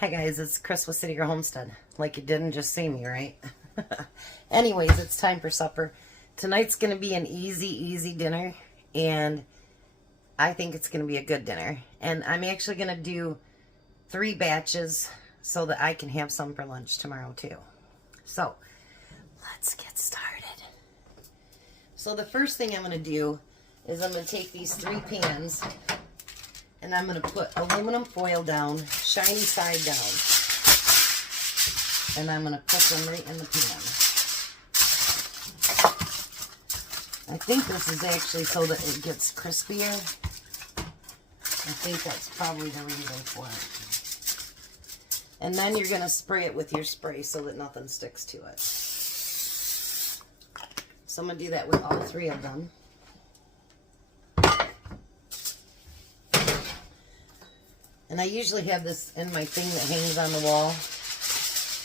Hi guys, it's Chris with City Girl Homestead. Like you didn't just see me, right? Anyways, it's time for supper. Tonight's going to be an easy dinner, and I think it's going to be a good dinner. And I'm actually going to do 3 batches so that I can have some for lunch tomorrow too. So, let's get started. So the first thing I'm going to do is I'm going to take these 3 pans and I'm going to put aluminum foil down, shiny side down. And I'm going to put them right in the pan. I think this is actually so that it gets crispier. I think that's probably the reason for it. And then you're going to spray it with your spray so that nothing sticks to it. So I'm going to do that with all 3 of them. And I usually have this in my thing that hangs on the wall.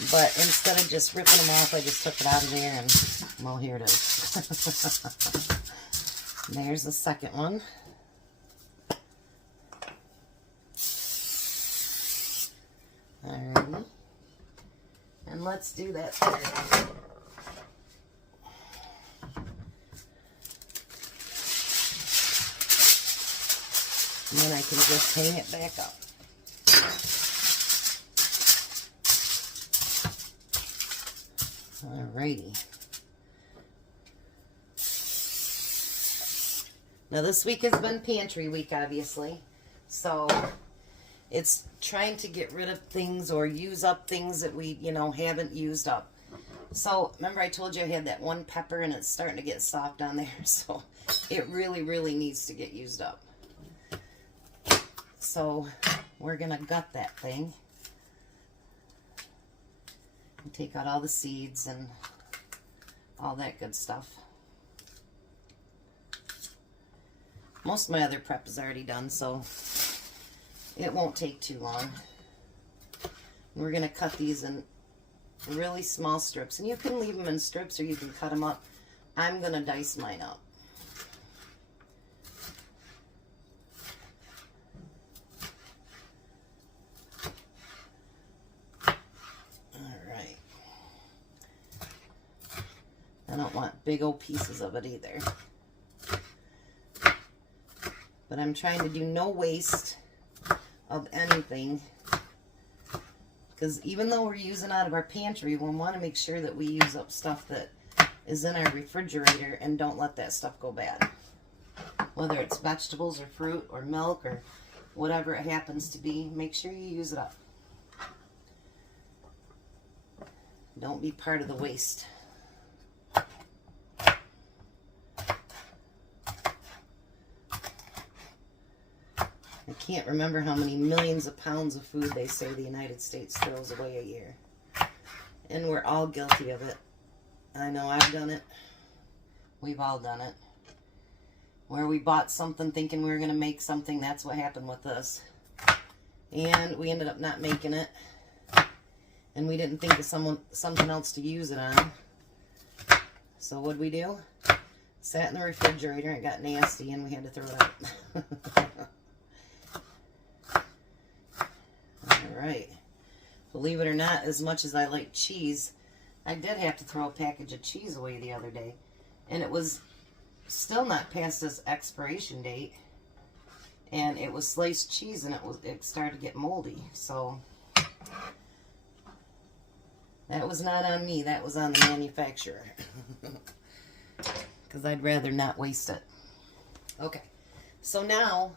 But instead of just ripping them off, I just took it out of there and, well, here it is. There's the second one. Alrighty. And let's do that third. And then I can just hang it back up. Alrighty. Now this week has been pantry week, obviously. So it's trying to get rid of things or use up things that we, haven't used up. So remember I told you I had that one pepper and it's starting to get soft on there. So it really needs to get used up. So we're going to gut that thing. And take out all the seeds and all that good stuff. Most of my other prep is already done, so it won't take too long. We're going to cut these in really small strips. And you can leave them in strips or you can cut them up. I'm going to dice mine up. I don't want big old pieces of it either. But I'm trying to do no waste of anything. Because even though we're using out of our pantry, we want to make sure that we use up stuff that is in our refrigerator and don't let that stuff go bad. Whether it's vegetables or fruit or milk or whatever it happens to be, make sure you use it up. Don't be part of the waste. I can't remember how many millions of pounds of food they say the United States throws away a year. And we're all guilty of it. I know I've done it. We've all done it. Where we bought something thinking we were going to make something, that's what happened with us. And we ended up not making it. And we didn't think of something else to use it on. So what'd we do? Sat in the refrigerator and it got nasty and we had to throw it out. Alright. Believe it or not, as much as I like cheese, I did have to throw a package of cheese away the other day. And it was still not past its expiration date. And it was sliced cheese and it started to get moldy. So that was not on me, that was on the manufacturer. Because I'd rather not waste it. Okay, so now,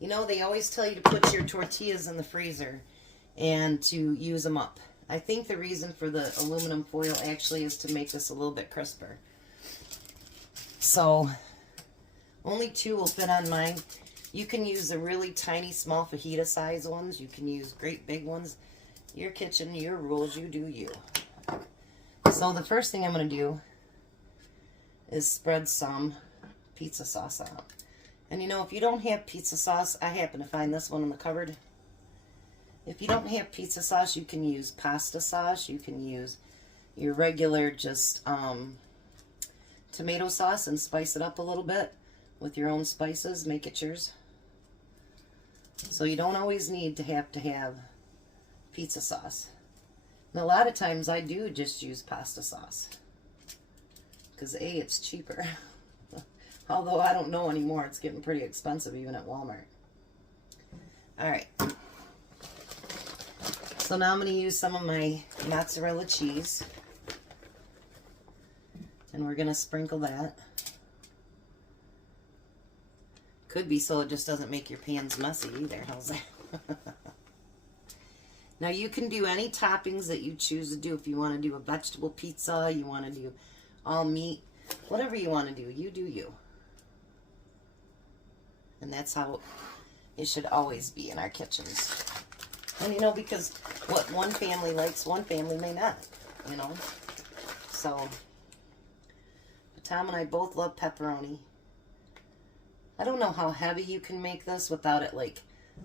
they always tell you to put your tortillas in the freezer and to use them up. I think the reason for the aluminum foil actually is to make this a little bit crisper. So, only 2 will fit on mine. You can use the really tiny, small fajita size ones. You can use great big ones. Your kitchen, your rules, you do you. So the first thing I'm going to do is spread some pizza sauce out. And if you don't have pizza sauce, I happen to find this one in the cupboard. If you don't have pizza sauce, you can use pasta sauce. You can use your regular just tomato sauce and spice it up a little bit with your own spices. Make it yours. So you don't always need to have pizza sauce. And a lot of times I do just use pasta sauce. Because A, it's cheaper. Although I don't know anymore. It's getting pretty expensive even at Walmart. Alright. So now I'm going to use some of my mozzarella cheese. And we're going to sprinkle that. Could be so it just doesn't make your pans messy either. How's that? Now you can do any toppings that you choose to do. If you want to do a vegetable pizza, you want to do all meat, whatever you want to do, you do you. And that's how it should always be in our kitchens. And you know, because what one family likes, one family may not, you know. So, Tom and I both love pepperoni. I don't know how heavy you can make this without it like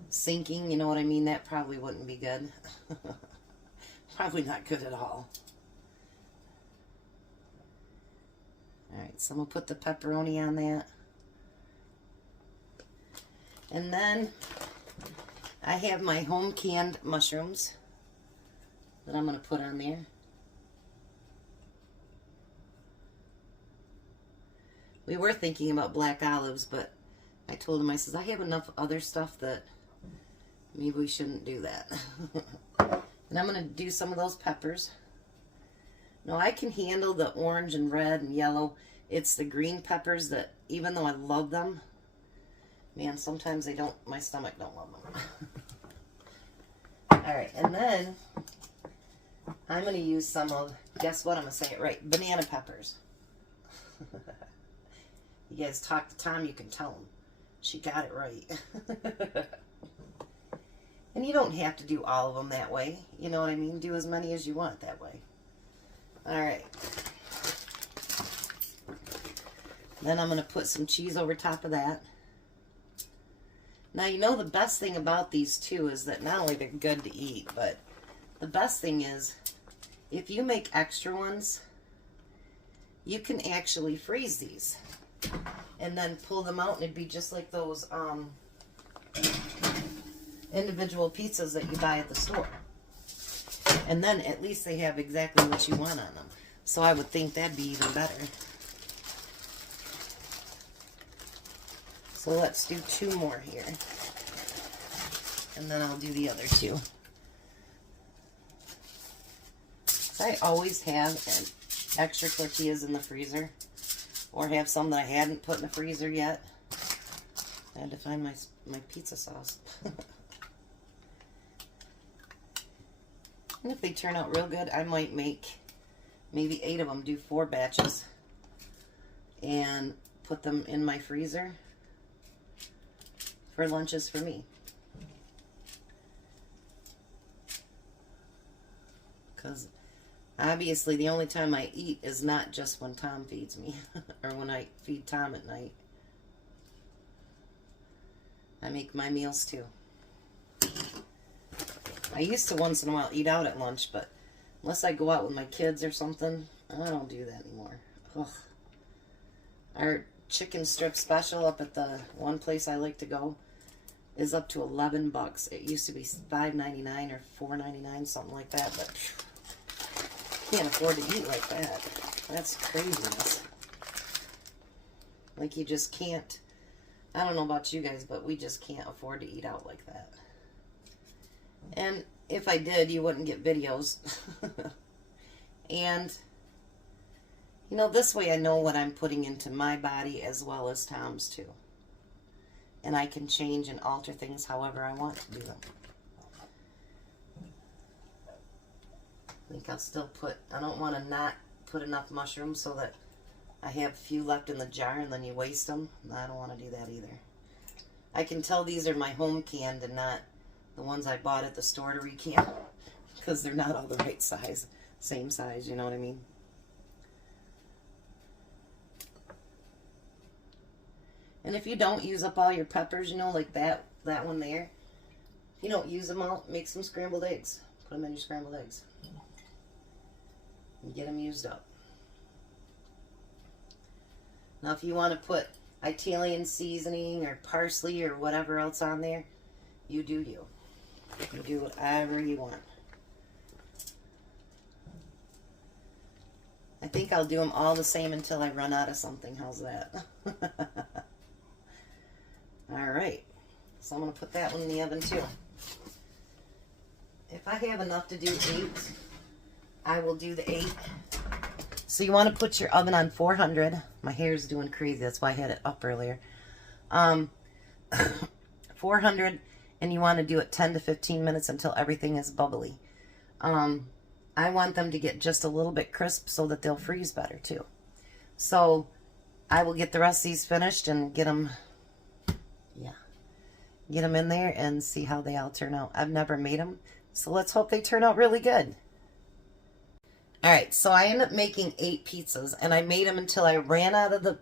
sinking, you know what I mean? That probably wouldn't be good. Probably not good at all. Alright, so I'm going to put the pepperoni on that. And then I have my home canned mushrooms that I'm going to put on there. We were thinking about black olives, but I told him, I says, I have enough other stuff that maybe we shouldn't do that. And I'm going to do some of those peppers. Now I can handle the orange and red and yellow. It's the green peppers that, even though I love them, man, sometimes they don't, my stomach don't love them. Alright, and then I'm going to use some of, guess what, I'm going to say it right, banana peppers. You guys talk to Tom, you can tell him. She got it right. And you don't have to do all of them that way. You know what I mean? Do as many as you want that way. Alright. Then I'm going to put some cheese over top of that. Now, you know the best thing about these too is that not only they're good to eat, but the best thing is if you make extra ones, you can actually freeze these and then pull them out, and it'd be just like those individual pizzas that you buy at the store. And then at least they have exactly what you want on them. So I would think that'd be even better. So let's do 2 more here. And then I'll do the other 2. So I always have extra tortillas in the freezer. Or have some that I hadn't put in the freezer yet. I had to find my pizza sauce. And if they turn out real good, I might make maybe 8 of them, do 4 batches, and put them in my freezer for lunches for me. Because obviously the only time I eat is not just when Tom feeds me or when I feed Tom at night. I make my meals too. I used to once in a while eat out at lunch, but unless I go out with my kids or something, I don't do that anymore. Ugh. Our chicken strip special up at the one place I like to go is up to $11. It used to be $5.99 or $4.99, something like that, but can't afford to eat like that. That's craziness. Like, you just can't. I don't know about you guys, but we just can't afford to eat out like that. And if I did, you wouldn't get videos. And, you know, this way I know what I'm putting into my body as well as Tom's too. And I can change and alter things however I want to do them. I think I'll still put, I don't want to not put enough mushrooms so that I have a few left in the jar and then you waste them. No, I don't want to do that either. I can tell these are my home canned and not the ones I bought at the store to recan, because they're not all the right size, same size, you know what I mean? And if you don't use up all your peppers, you know, like that one there, if you don't use them all, make some scrambled eggs. Put them in your scrambled eggs. And get them used up. Now if you want to put Italian seasoning or parsley or whatever else on there, you do you. You do whatever you want. think I'll do them all the same until I run out of something. How's that? All right. So I'm going to put that one in the oven too. If I have enough to do 8, I will do the 8. So you want to put your oven on 400. My hair's doing crazy. That's why I had it up earlier. 400, and you want to do it 10 to 15 minutes until everything is bubbly. I want them to get just a little bit crisp so that they'll freeze better too. So I will get the rest of these finished and get them in there and see how they all turn out. I've never made them, so let's hope they turn out really good. All right, so I ended up making 8 pizzas, and I made them until I ran out of the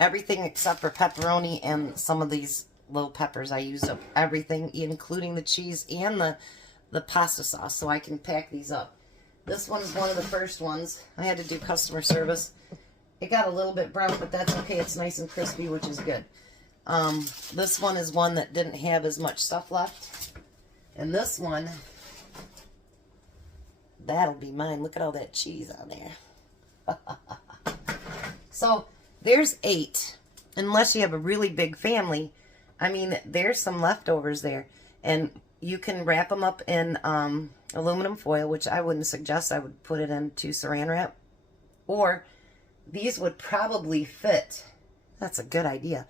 everything except for pepperoni and some of these little peppers. I used up everything, including the cheese and the pasta sauce, so I can pack these up. This one's one of the first ones. I had to do customer service. It got a little bit brown, but that's okay. It's nice and crispy, which is good. This one is one that didn't have as much stuff left. And this one, that'll be mine. Look at all that cheese on there. So there's 8. Unless you have a really big family, I mean, there's some leftovers there. And you can wrap them up in aluminum foil, which I wouldn't suggest. I would put it into saran wrap. Or these would probably fit. That's a good idea.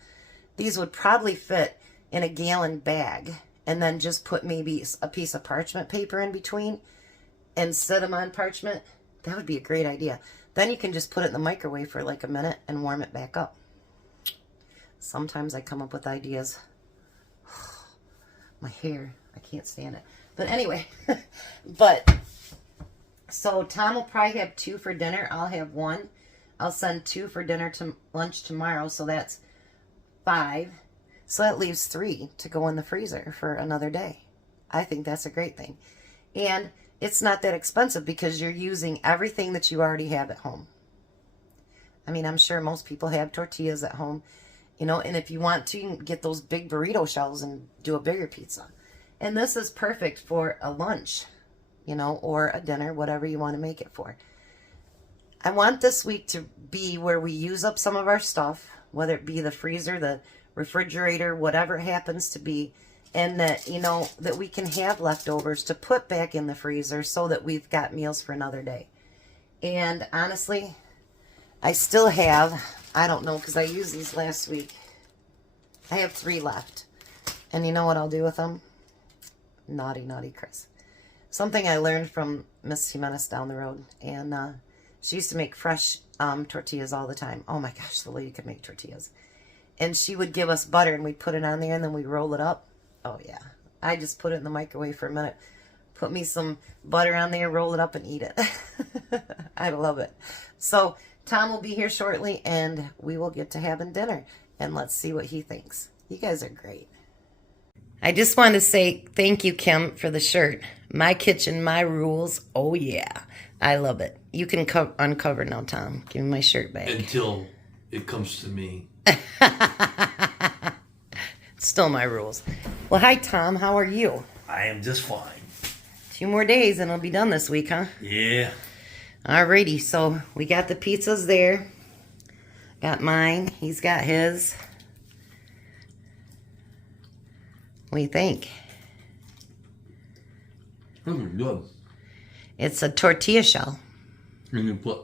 These would probably fit in a gallon bag. And then just put maybe a piece of parchment paper in between and set them on parchment. That would be a great idea. Then you can just put it in the microwave for like a minute and warm it back up. Sometimes I come up with ideas. My hair, I can't stand it. But anyway, so Tom will probably have 2 for dinner. I'll have 1. I'll send 2 for dinner to lunch tomorrow, so that's 5. So that leaves 3 to go in the freezer for another day. I think that's a great thing. And it's not that expensive because you're using everything that you already have at home. I mean, I'm sure most people have tortillas at home, you know, and if you want to, you can get those big burrito shells and do a bigger pizza. And this is perfect for a lunch, you know, or a dinner, whatever you want to make it for. I want this week to be where we use up some of our stuff, whether it be the freezer, the refrigerator, whatever it happens to be, and that, you know, that we can have leftovers to put back in the freezer so that we've got meals for another day. And honestly, I still have, I don't know, because I used these last week. I have 3 left. And you know what I'll do with them? Naughty, naughty Chris. Something I learned from Miss Jimenez down the road. And she used to make fresh tortillas all the time. Oh my gosh, the lady could make tortillas. And she would give us butter and we'd put it on there and then we'd roll it up. Oh yeah. I just put it in the microwave for a minute. Put me some butter on there, roll it up and eat it. I love it. So Tom will be here shortly and we will get to having dinner. And let's see what he thinks. You guys are great. I just want to say thank you, Kim, for the shirt. My kitchen, my rules. Oh yeah. I love it. You can uncover now, Tom. Give me my shirt back. Until it comes to me. Still my rules. Well, hi, Tom. How are you? I am just fine. 2 more days and it'll be done this week, huh? Yeah. Alrighty, so we got the pizzas there. Got mine. He's got his. What do you think? This is good. It's a tortilla shell. And you put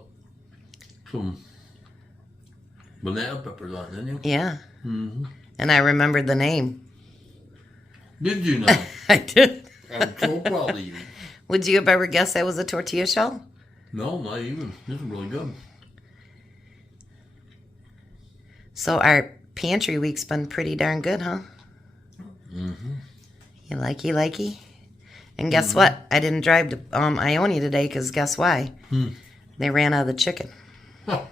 some banana peppers on it, didn't you? Yeah. Mm-hmm. And I remembered the name. Did you know? I did. I'm so proud of you. Would you have ever guessed that was a tortilla shell? No, not even. This is really good. So our pantry week's been pretty darn good, huh? Mm-hmm. You likey? And guess what? I didn't drive to Ione today because guess why? They ran out of the chicken. I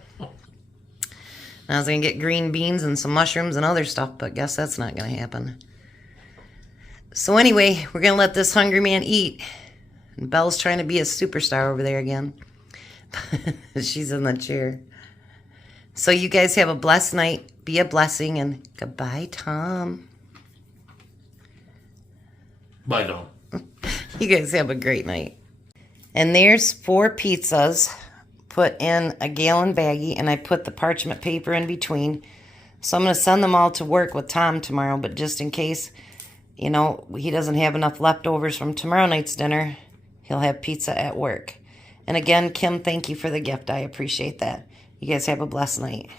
was going to get green beans and some mushrooms and other stuff, but guess that's not going to happen. So anyway, we're going to let this hungry man eat. And Belle's trying to be a superstar over there again. She's in the chair. So you guys have a blessed night. Be a blessing. And goodbye, Tom. Bye, Tom. You guys have a great night. And there's 4 pizzas. put in a gallon baggie, and I put the parchment paper in between. So I'm going to send them all to work with Tom tomorrow, but just in case, you know, he doesn't have enough leftovers from tomorrow night's dinner, he'll have pizza at work. And again, Kim, thank you for the gift. I appreciate that. You guys have a blessed night.